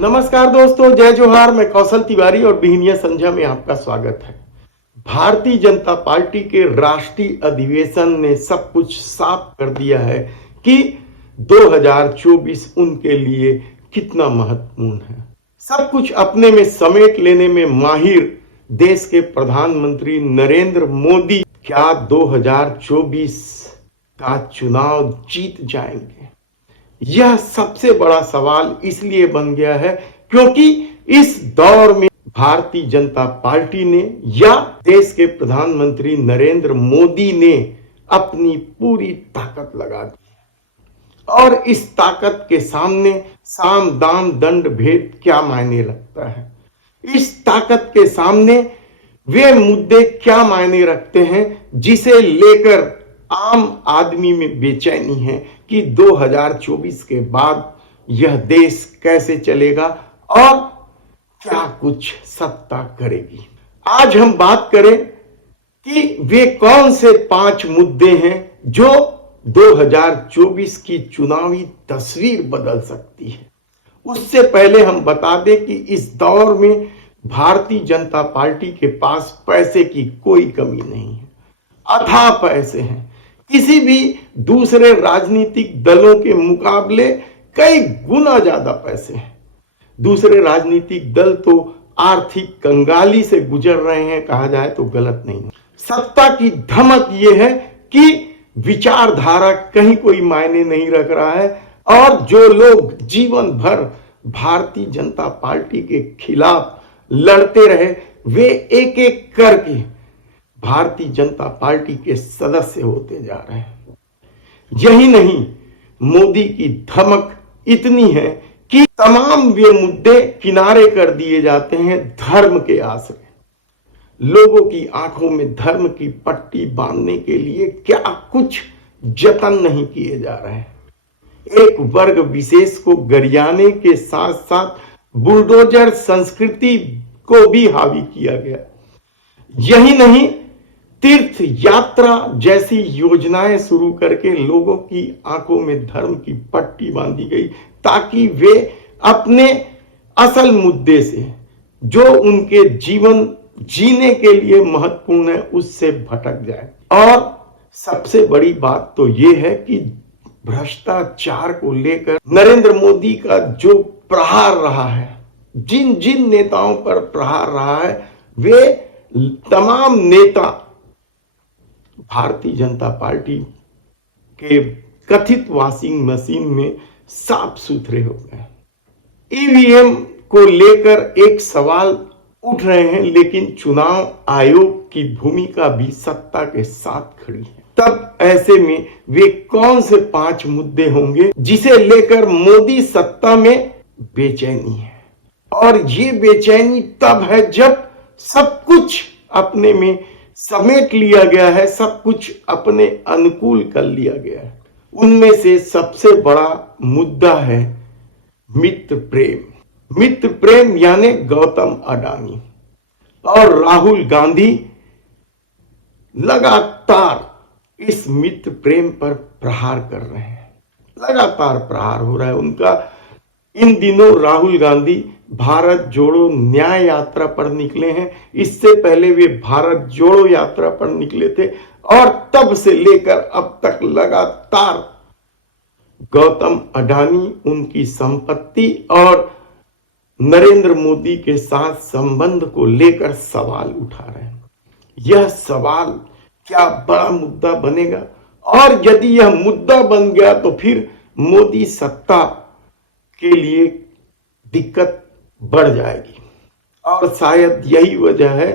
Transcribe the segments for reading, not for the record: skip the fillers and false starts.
नमस्कार दोस्तों, जय जोहार। मैं कौशल तिवारी और बिहनिया संध्या में आपका स्वागत है। भारतीय जनता पार्टी के राष्ट्रीय अधिवेशन ने सब कुछ साफ कर दिया है कि 2024 उनके लिए कितना महत्वपूर्ण है। सब कुछ अपने में समेट लेने में माहिर देश के प्रधानमंत्री नरेंद्र मोदी क्या 2024 का चुनाव जीत जाएंगे? यह सबसे बड़ा सवाल इसलिए बन गया है क्योंकि इस दौर में भारतीय जनता पार्टी ने या देश के प्रधानमंत्री नरेंद्र मोदी ने अपनी पूरी ताकत लगा दी और इस ताकत के सामने साम दाम दंड भेद क्या मायने रखता है। इस ताकत के सामने वे मुद्दे क्या मायने रखते हैं जिसे लेकर आम आदमी में बेचैनी है कि 2024 के बाद यह देश कैसे चलेगा और क्या कुछ सत्ता करेगी। आज हम बात करें कि वे कौन से 5 मुद्दे हैं जो 2024 की चुनावी तस्वीर बदल सकती है। उससे पहले हम बता दें कि इस दौर में भारतीय जनता पार्टी के पास पैसे की कोई कमी नहीं है। अथाह पैसे हैं, किसी भी दूसरे राजनीतिक दलों के मुकाबले कई गुना ज्यादा पैसे हैं। दूसरे राजनीतिक दल तो आर्थिक कंगाली से गुजर रहे हैं, कहा जाए तो गलत नहीं। सत्ता की धमक यह है कि विचारधारा कहीं कोई मायने नहीं रख रहा है और जो लोग जीवन भर भारतीय जनता पार्टी के खिलाफ लड़ते रहे वे एक एक करके भारतीय जनता पार्टी के सदस्य होते जा रहे हैं। यही नहीं, मोदी की धमक इतनी है कि तमाम वे मुद्दे किनारे कर दिए जाते हैं धर्म के आश्रय। लोगों की आंखों में धर्म की पट्टी बांधने के लिए क्या कुछ जतन नहीं किए जा रहे हैं। एक वर्ग विशेष को गरियाने के साथ साथ बुलडोजर संस्कृति को भी हावी किया गया। यही नहीं, तीर्थ यात्रा जैसी योजनाएं शुरू करके लोगों की आंखों में धर्म की पट्टी बांधी गई ताकि वे अपने असल मुद्दे से जो उनके जीवन जीने के लिए महत्वपूर्ण है उससे भटक जाए। और सबसे बड़ी बात तो यह है कि भ्रष्टाचार को लेकर नरेंद्र मोदी का जो प्रहार रहा है, जिन जिन नेताओं पर प्रहार रहा है, वे तमाम नेता भारतीय जनता पार्टी के कथित वॉशिंग मशीन में साफ सुथरे हो गए। ईवीएम को लेकर एक सवाल उठ रहे हैं, लेकिन चुनाव आयोग की भूमिका भी सत्ता के साथ खड़ी है। तब ऐसे में वे कौन से 5 मुद्दे होंगे जिसे लेकर मोदी सत्ता में बेचैनी है। और ये बेचैनी तब है जब सब कुछ अपने में समेट लिया गया है, सब कुछ अपने अनुकूल कर लिया गया है। उनमें से सबसे बड़ा मुद्दा है मित्र प्रेम। मित्र प्रेम यानी गौतम अडानी और राहुल गांधी लगातार इस मित्र प्रेम पर प्रहार कर रहे हैं। लगातार प्रहार हो रहा है उनका। इन दिनों राहुल गांधी भारत जोड़ो न्याय यात्रा पर निकले हैं। इससे पहले वे भारत जोड़ो यात्रा पर निकले थे और तब से लेकर अब तक लगातार गौतम अडानी, उनकी संपत्ति और नरेंद्र मोदी के साथ संबंध को लेकर सवाल उठा रहे हैं। यह सवाल क्या बड़ा मुद्दा बनेगा? और यदि यह मुद्दा बन गया तो फिर मोदी सत्ता के लिए दिक्कत बढ़ जाएगी। और शायद यही वजह है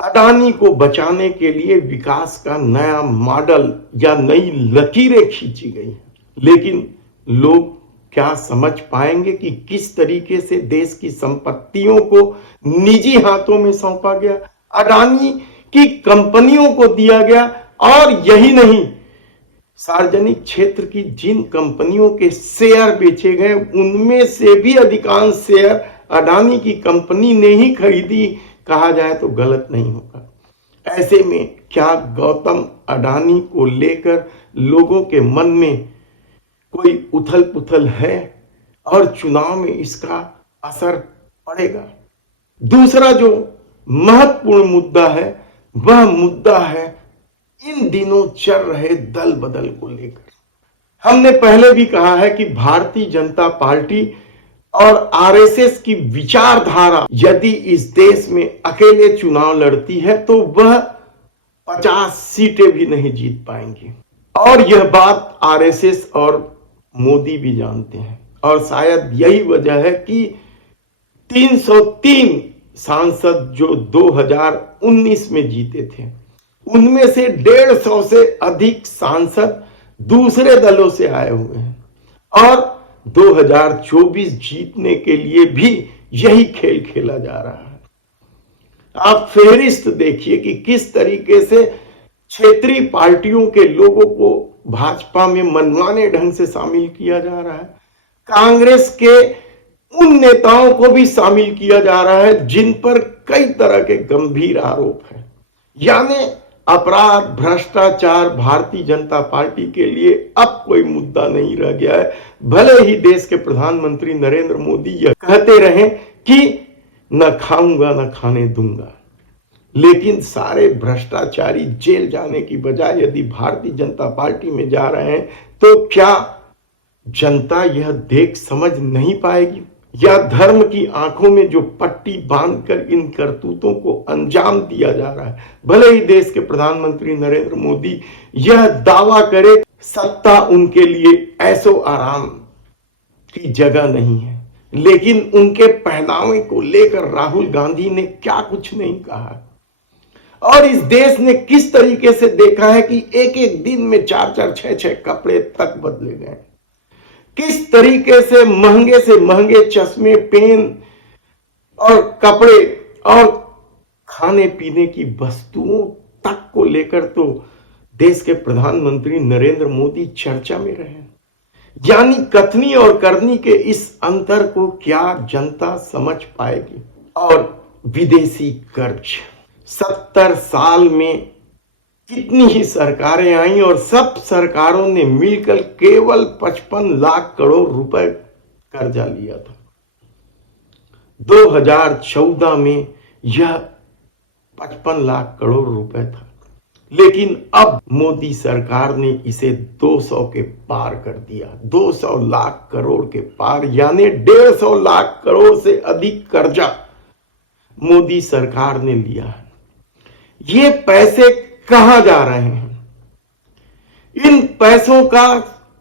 अडानी को बचाने के लिए विकास का नया मॉडल या नई लकीरें खींची गई हैं। लेकिन लोग क्या समझ पाएंगे कि किस तरीके से देश की संपत्तियों को निजी हाथों में सौंपा गया, अडानी की कंपनियों को दिया गया। और यही नहीं, सार्वजनिक क्षेत्र की जिन कंपनियों के शेयर बेचे गए उनमें से भी अधिकांश शेयर अडानी की कंपनी ने ही खरीदी, कहा जाए तो गलत नहीं होगा। ऐसे में क्या गौतम अडानी को लेकर लोगों के मन में कोई उथल पुथल है और चुनाव में इसका असर पड़ेगा। दूसरा जो महत्वपूर्ण मुद्दा है वह मुद्दा है इन दिनों चल रहे दल बदल को लेकर। हमने पहले भी कहा है कि भारतीय जनता पार्टी और आरएसएस की विचारधारा यदि इस देश में अकेले चुनाव लड़ती है तो वह 50 सीटें भी नहीं जीत पाएंगी। और यह बात आरएसएस और मोदी भी जानते हैं और शायद यही वजह है कि 303 सांसद जो 2019 में जीते थे उनमें से 150 से अधिक सांसद दूसरे दलों से आए हुए हैं और 2024 जीतने के लिए भी यही खेल खेला जा रहा है। आप फेहरिस्त देखिए कि किस तरीके से क्षेत्रीय पार्टियों के लोगों को भाजपा में मनमाने ढंग से शामिल किया जा रहा है। कांग्रेस के उन नेताओं को भी शामिल किया जा रहा है जिन पर कई तरह के गंभीर आरोप हैं। यानी अपराध, भ्रष्टाचार भारतीय जनता पार्टी के लिए अब कोई मुद्दा नहीं रह गया है। भले ही देश के प्रधानमंत्री नरेंद्र मोदी यह कहते रहे कि न खाऊंगा न खाने दूंगा, लेकिन सारे भ्रष्टाचारी जेल जाने की बजाय यदि भारतीय जनता पार्टी में जा रहे हैं तो क्या जनता यह देख समझ नहीं पाएगी? या धर्म की आंखों में जो पट्टी बांधकर इन करतूतों को अंजाम दिया जा रहा है, भले ही देश के प्रधानमंत्री नरेंद्र मोदी यह दावा करे सत्ता उनके लिए ऐसो आराम की जगह नहीं है, लेकिन उनके पहनावे को लेकर राहुल गांधी ने क्या कुछ नहीं कहा। और इस देश ने किस तरीके से देखा है कि एक एक दिन में 4-4, 6-6 कपड़े तक बदले गए। किस तरीके से महंगे चश्मे, पेन और कपड़े और खाने पीने की वस्तुओं तक को लेकर तो देश के प्रधानमंत्री नरेंद्र मोदी चर्चा में रहे। यानी कथनी और करनी के इस अंतर को क्या जनता समझ पाएगी? और विदेशी कर्ज, 70 साल में कितनी ही सरकारें आई और सब सरकारों ने मिलकर केवल 55 लाख करोड़ रुपए कर्जा लिया था। 2014 में यह 55 लाख करोड़ रुपए था, लेकिन अब मोदी सरकार ने इसे 200 के पार कर दिया। 200 लाख करोड़ के पार, यानी 150 लाख करोड़ से अधिक कर्जा मोदी सरकार ने लिया है। ये पैसे कहां जा रहे हैं? इन पैसों का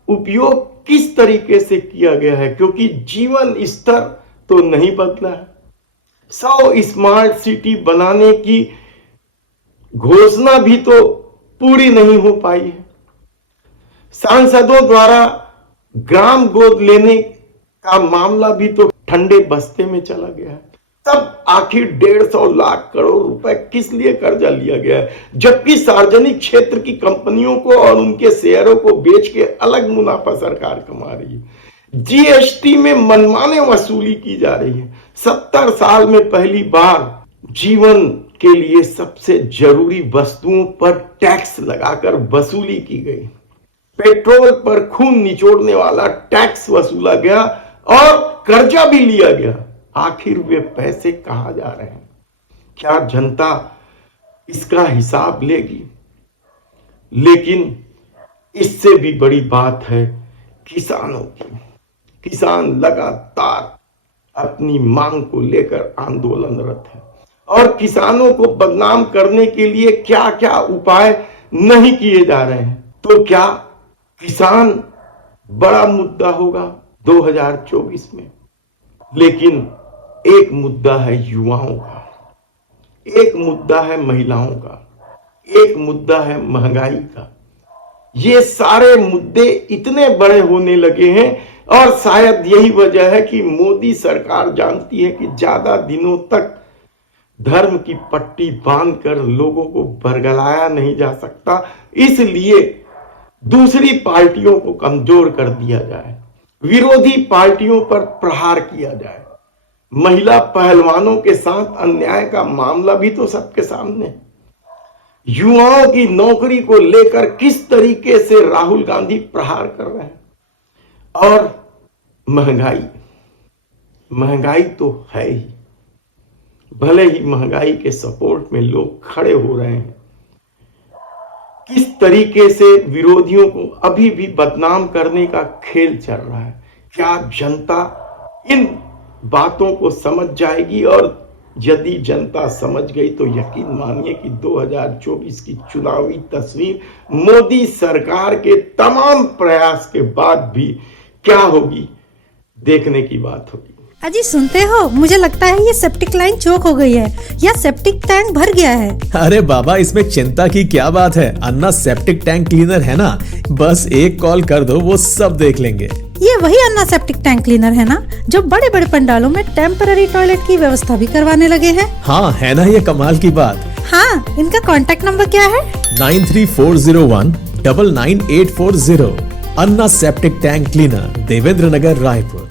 उपयोग किस तरीके से किया गया है? क्योंकि जीवन स्तर तो नहीं बदला है। 100 स्मार्ट सिटी बनाने की घोषणा भी तो पूरी नहीं हो पाई है। सांसदों द्वारा ग्राम गोद लेने का मामला भी तो ठंडे बस्ते में चला गया है। तब आखिर 150 लाख करोड़ रुपए किस लिए कर्जा लिया गया है, जबकि सार्वजनिक क्षेत्र की कंपनियों को और उनके शेयरों को बेच के अलग मुनाफा सरकार कमा रही है। जीएसटी में मनमाने वसूली की जा रही है। 70 साल में पहली बार जीवन के लिए सबसे जरूरी वस्तुओं पर टैक्स लगाकर वसूली की गई। पेट्रोल पर खून निचोड़ने वाला टैक्स वसूला गया और कर्जा भी लिया गया। आखिर वे पैसे कहां जा रहे हैं? क्या जनता इसका हिसाब लेगी? लेकिन इससे भी बड़ी बात है किसानों की। किसान लगातार अपनी मांग को लेकर आंदोलनरत है और किसानों को बदनाम करने के लिए क्या क्या उपाय नहीं किए जा रहे हैं। तो क्या किसान बड़ा मुद्दा होगा 2024 में? लेकिन एक मुद्दा है युवाओं का, एक मुद्दा है महिलाओं का, एक मुद्दा है महंगाई का। ये सारे मुद्दे इतने बड़े होने लगे हैं और शायद यही वजह है कि मोदी सरकार जानती है कि ज्यादा दिनों तक धर्म की पट्टी बांधकर लोगों को बरगलाया नहीं जा सकता, इसलिए दूसरी पार्टियों को कमजोर कर दिया जाए, विरोधी पार्टियों पर प्रहार किया जाए। महिला पहलवानों के साथ अन्याय का मामला भी तो सबके सामने है। युवाओं की नौकरी को लेकर किस तरीके से राहुल गांधी प्रहार कर रहे हैं। और महंगाई, महंगाई तो है ही, भले ही महंगाई के सपोर्ट में लोग खड़े हो रहे हैं, किस तरीके से विरोधियों को अभी भी बदनाम करने का खेल चल रहा है। क्या जनता इन बातों को समझ जाएगी? और यदि जनता समझ गई तो यकीन मानिए कि 2024 की चुनावी तस्वीर मोदी सरकार के तमाम प्रयास के बाद भी क्या होगी, देखने की बात होगी। अजी सुनते हो, मुझे लगता है ये सेप्टिक लाइन चोक हो गई है या सेप्टिक टैंक भर गया है। अरे बाबा, इसमें चिंता की क्या बात है। अन्ना सेप्टिक टैंक क्लीनर है ना, बस एक कॉल कर दो, वो सब देख लेंगे। ये वही अन्ना सेप्टिक टैंक क्लीनर है ना, जो बड़े बड़े पंडालों में टेम्पररी टॉयलेट की व्यवस्था भी करवाने लगे हैं। हाँ, है ना ये कमाल की बात। हाँ, इनका कॉन्टेक्ट नंबर क्या है? 9340199840। अन्ना सेप्टिक टैंक क्लीनर, देवेंद्र नगर, रायपुर।